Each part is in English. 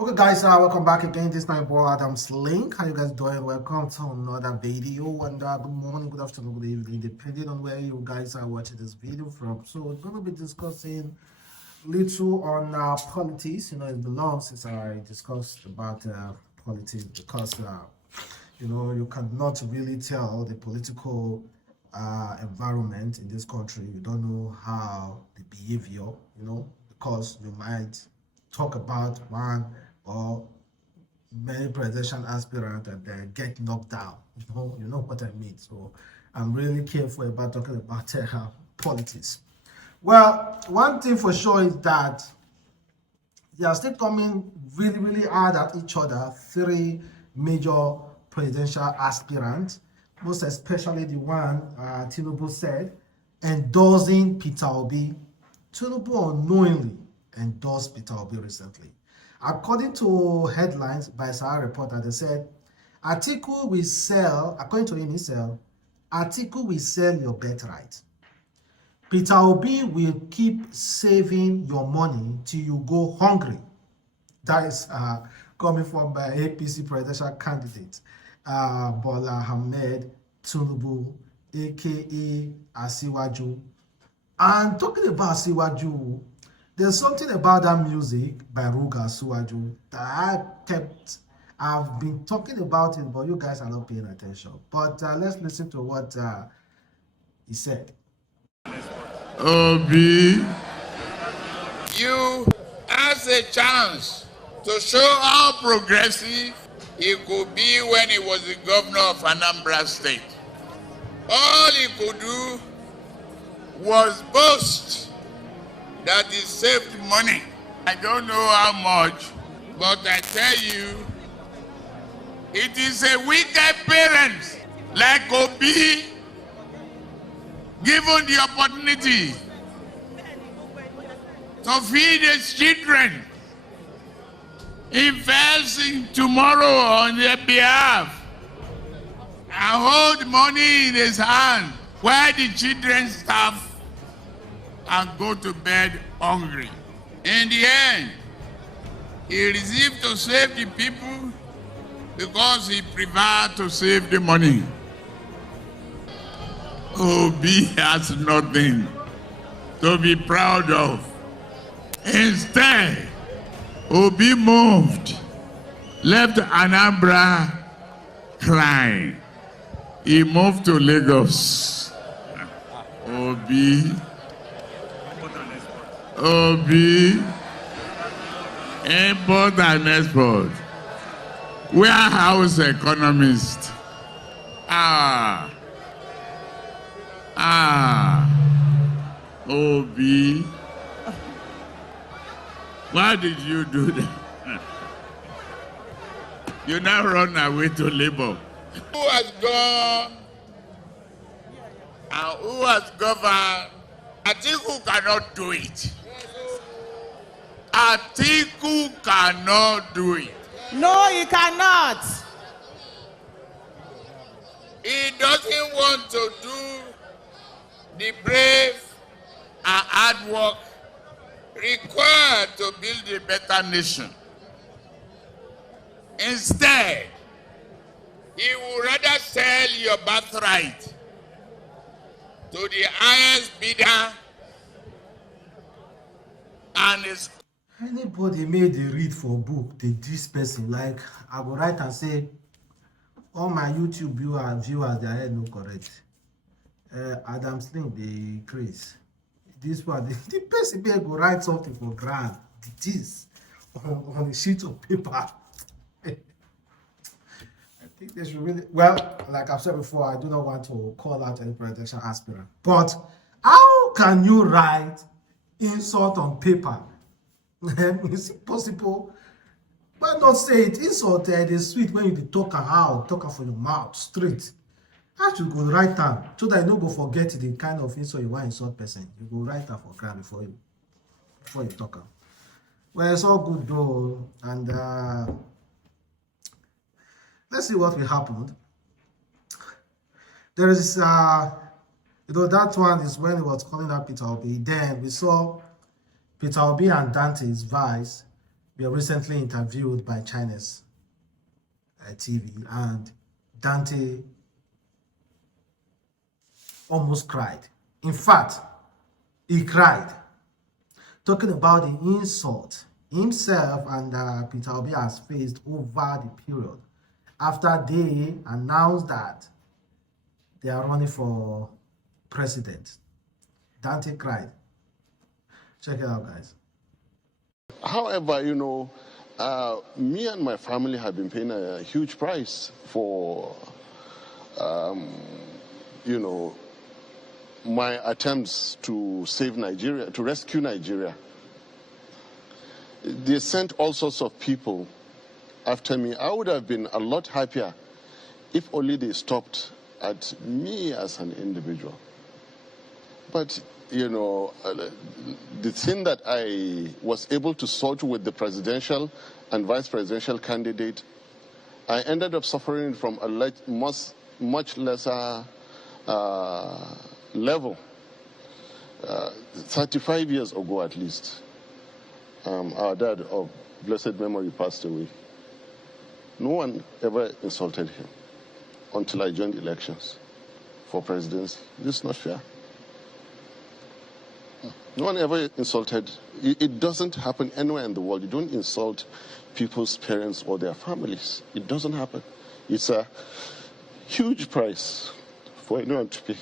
Okay, guys, welcome back again. This is my boy Adamslink. How you guys doing? Welcome to another video. And good morning, good afternoon, good evening, depending on where you guys are watching this video from. So we're going to be discussing little on politics. You know, it's been long since I discussed about politics because you cannot really tell the political environment in this country. You don't know how the behavior, because you might talk about one or many presidential aspirant and then get knocked down. You know what I mean. So I'm really careful about talking about politics. Well, one thing for sure is that they are still coming really, really hard at each other. Three major presidential aspirants, most especially the one Tinubu said, endorsing Peter Obi. Tinubu unknowingly endorsed Peter Obi recently. According to headlines by Sahara Reporter, they said, Atiku will sell, according to him, he said, Atiku will sell your birthright. Peter Obi will keep saving your money till you go hungry. That is coming from APC presidential candidate Bola Ahmed Tinubu, aka Asiwaju. And talking about Asiwaju, there's something about that music by Ruga Asiwaju that I've been talking about it, but you guys are not paying attention. But let's listen to what he said. Obi, you has a chance to show how progressive he could be when he was the governor of Anambra State. All he could do was boast that he saved money. I don't know how much, but I tell you, it is a wicked parent like Obi given the opportunity to feed his children, investing tomorrow on their behalf, and hold money in his hand while the children starve and go to bed hungry. In the end, he received to save the people because he preferred to save the money. Obi has nothing to be proud of. Instead, Obi moved, left Anambra crying. He moved to Lagos. Obi, import and export. Warehouse economist. Obi, why did you do that? You now run away to labor. Who has gone and who has governed? Atiku cannot do it. Atiku cannot do it. No, he cannot. He doesn't want to do the brave and hard work required to build a better nation. Instead, he would rather sell your birthright to the highest bidder and his. Anybody made a read for book, this person, like I will write and say, all my YouTube viewers, their head no correct. Adamslink, the Chris. This one, the person may go write something for grand. This on a sheet of paper. I think they should really, well, like I've said before, I do not want to call out any presidential aspirant. But how can you write insult on paper? Is it possible? Why not say it? Insult is sweet when you talk out, talk for your mouth straight. I should go write down so that you don't go forget the kind of insult you want insult person. You go write down for ground before you talk out. Well, it's all good though, and let's see what will happen. There is that one is when he was calling out Peter Obi. Then we saw Peter Obi and Dante's vice were recently interviewed by China's TV, and Dante almost cried. In fact, he cried, talking about the insult himself and Peter Obi has faced over the period after they announced that they are running for president. Dante cried. Check it out, guys. However, me and my family have been paying a huge price for, you know, my attempts to save Nigeria, to rescue Nigeria. They sent all sorts of people after me. I would have been a lot happier if only they stopped at me as an individual. But, the thing that I was able to sort with the presidential and vice presidential candidate, I ended up suffering from a much lesser level. 35 years ago, at least, our dad of blessed memory passed away. No one ever insulted him until I joined elections for presidency. This is not fair. No one ever insulted. It doesn't happen anywhere in the world. You don't insult people's parents or their families. It doesn't happen. It's a huge price for anyone to pay.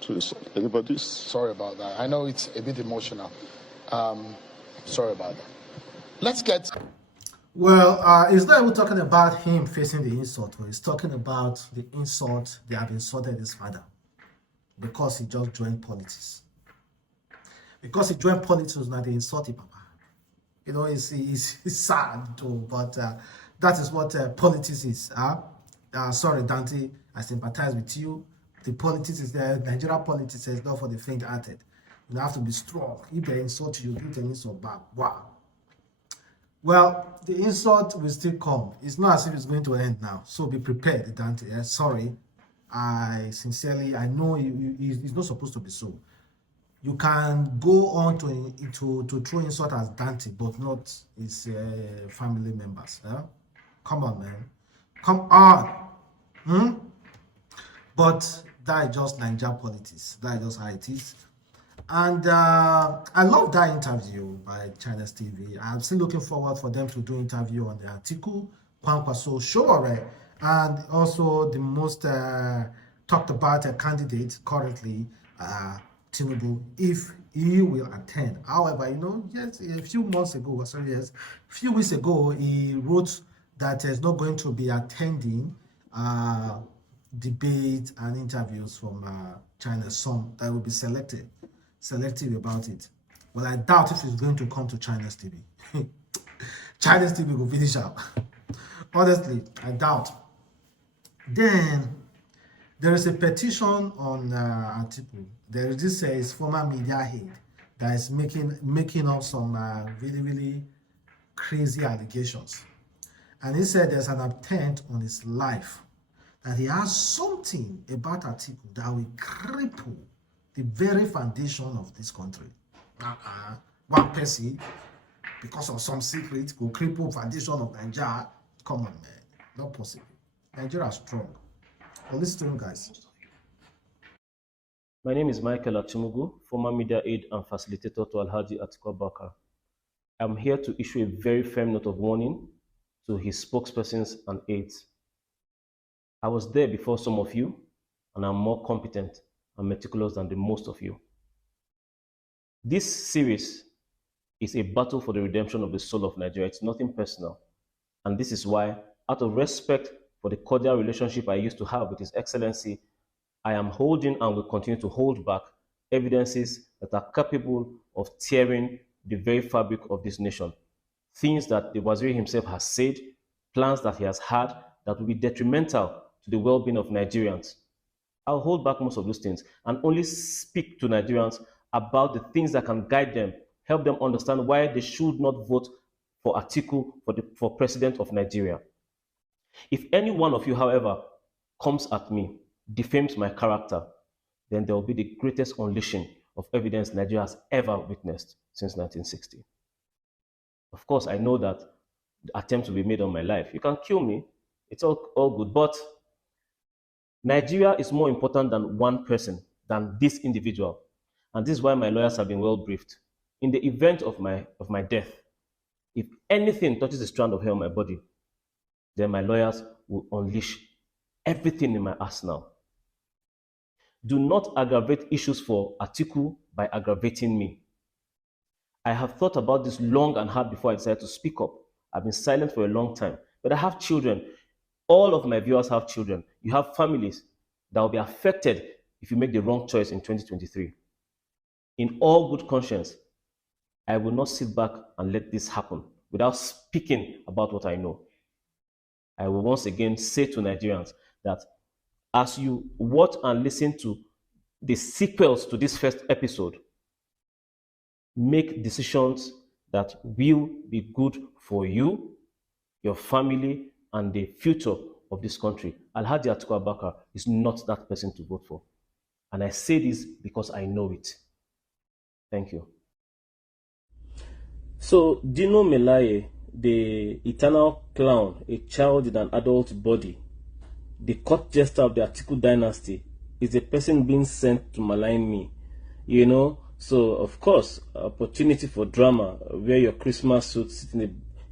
To insult anybody. Sorry about that. I know it's a bit emotional. Sorry about that. Let's get... Well, he's not even talking about him facing the insult. He's talking about the insult they have insulted his father because he just joined politics. Because he joined politics, now they insult him, Papa. It's sad too, but that is what politics is. Sorry, Dante, I sympathize with you. The politics is there. Nigeria politics is not for the faint-hearted. You have to be strong. If they insult you, you give them insult back. Wow. Well, the insult will still come. It's not as if it's going to end now. So be prepared, Dante. Sorry. I know it's not supposed to be so. You can go on to throw insult as Dante, but not his family members. Come on, man. Come on. But that is just Nigeria politics. That is just how it is. And I love that interview by China's TV. I'm still looking forward for them to do interview on the Atiku show, right? And also the most talked about candidate currently, Tinubu, if he will attend. However, yes, a few weeks ago, he wrote that he's not going to be attending debates and interviews from China. Some that will be selective about it. Well, I doubt if he's going to come to China's TV. China's TV will finish up. Honestly, I doubt. Then there is a petition on Atiku. There is this his former media head that is making up some really, really crazy allegations. And he said there's an attempt on his life that he has something about Atiku that will cripple the very foundation of this country. One person, because of some secret, will cripple foundation of Nigeria. Come on, man. Not possible. Nigeria is strong. Well, listen to him, guys. My name is Michael Achumugu, former media aide and facilitator to Alhaji Atiku Abubakar. I'm here to issue a very firm note of warning to his spokespersons and aides. I was there before some of you, and I'm more competent and meticulous than the most of you. This series is a battle for the redemption of the soul of Nigeria. It's nothing personal. And this is why, out of respect for the cordial relationship I used to have with His Excellency, I am holding and will continue to hold back evidences that are capable of tearing the very fabric of this nation. Things that the Waziri himself has said, plans that he has had that will be detrimental to the well-being of Nigerians. I'll hold back most of those things and only speak to Nigerians about the things that can guide them, help them understand why they should not vote for Atiku for president of Nigeria. If any one of you, however, comes at me, defames my character, then there will be the greatest unleashing of evidence Nigeria has ever witnessed since 1960. Of course, I know that attempts will be made on my life. You can kill me. It's all good. But Nigeria is more important than one person, than this individual. And this is why my lawyers have been well briefed. In the event of my death, if anything touches a strand of hair on my body, then my lawyers will unleash everything in my arsenal. Do not aggravate issues for Atiku by aggravating me. I have thought about this long and hard before I decided to speak up. I've been silent for a long time, but I have children. All of my viewers have children. You have families that will be affected if you make the wrong choice in 2023. In all good conscience, I will not sit back and let this happen without speaking about what I know. I will once again say to Nigerians that as you watch and listen to the sequels to this first episode, make decisions that will be good for you, your family, and the future of this country. Alhaji Atiku Abubakar is not that person to vote for. And I say this because I know it. Thank you. So, Dino Melaye, the eternal clown, a child in an adult body, the court jester of the Atiku dynasty, is a person being sent to malign me. You know, so of course, opportunity for drama, wear your Christmas suit, sit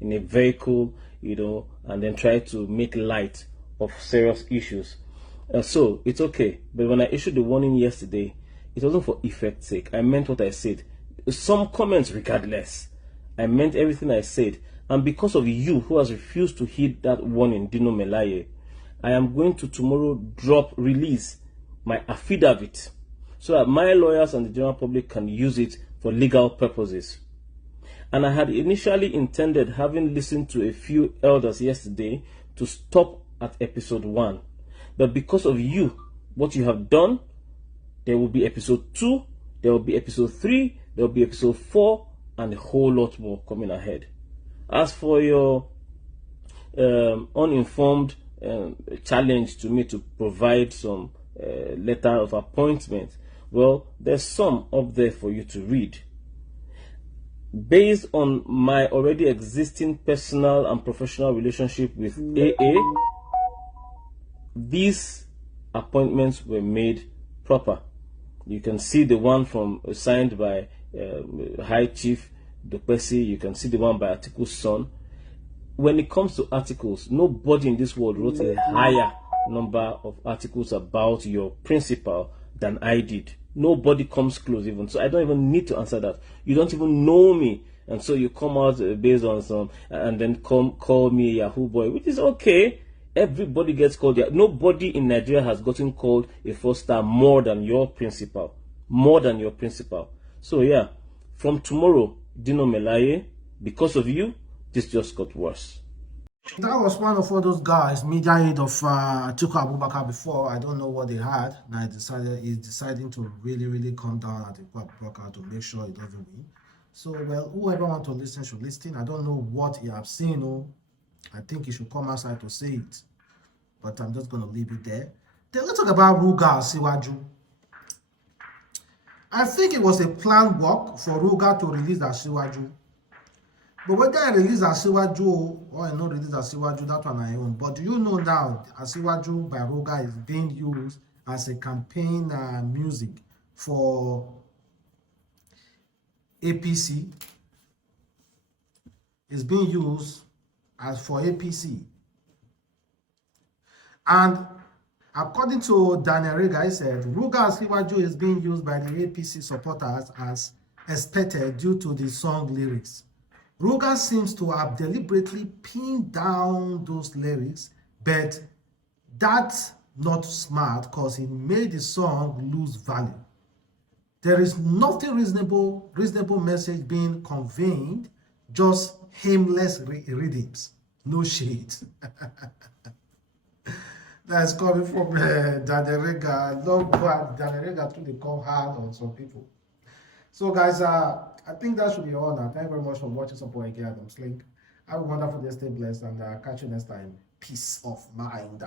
in a vehicle, you know, and then try to make light of serious issues. So it's okay. But when I issued the warning yesterday, it wasn't for effect's sake. I meant what I said. Some comments regardless. I meant everything I said. And because of you who has refused to heed that warning, Dino Melaye, I am going to tomorrow release my affidavit so that my lawyers and the general public can use it for legal purposes. And I had initially intended, having listened to a few elders yesterday, to stop at episode 1. But because of you, what you have done, there will be episode 2, there will be episode 3, there will be episode 4, and a whole lot more coming ahead. As for your uninformed challenge to me to provide some letter of appointment, well, there's some up there for you to read. Based on my already existing personal and professional relationship with AA, these appointments were made proper. You can see the one signed by High Chief Dopesi. You can see the one by Atiku's son. When it comes to articles, nobody in this world wrote a higher number of articles about your principal than I did. Nobody comes close even. So I don't even need to answer that. You don't even know me. And so you come out based on some, and then call me a Yahoo boy, which is okay. Everybody gets called. Nobody in Nigeria has gotten called a 4-star more than your principal. More than your principal. So yeah, from tomorrow, Dino Melaye, because of you, this just got worse. That was one of all those guys, media aid of Atiku Abubakar before. I don't know what they had. Now he's deciding to really calm down at Atiku Abubakar to make sure he doesn't win. So, well, whoever wants to listen should listen. I don't know what he have seen. I think he should come outside to say it. But I'm just going to leave it there. Then let's talk about Ruga Asiwaju. I think it was a planned work for Ruga to release Asiwaju. But whether I release Asiwaju or I not release Asiwaju, that one I own. But do you know now Asiwaju by Ruga is being used as a campaign music for APC? It's being used as for APC. And according to Daniel Rega, he said, Ruga Asiwaju is being used by the APC supporters as expected due to the song lyrics. Ruga seems to have deliberately pinned down those lyrics, but that's not smart because he made the song lose value. There is nothing reasonable message being conveyed, just aimless rhythms. No shade. That's coming from Daniel Rega. Love Daniel Rega to come hard on some people. So guys, I think that should be all now. Thank you very much for watching support again, Adamslink. Have a wonderful day, stay blessed, and catch you next time. Peace of mind.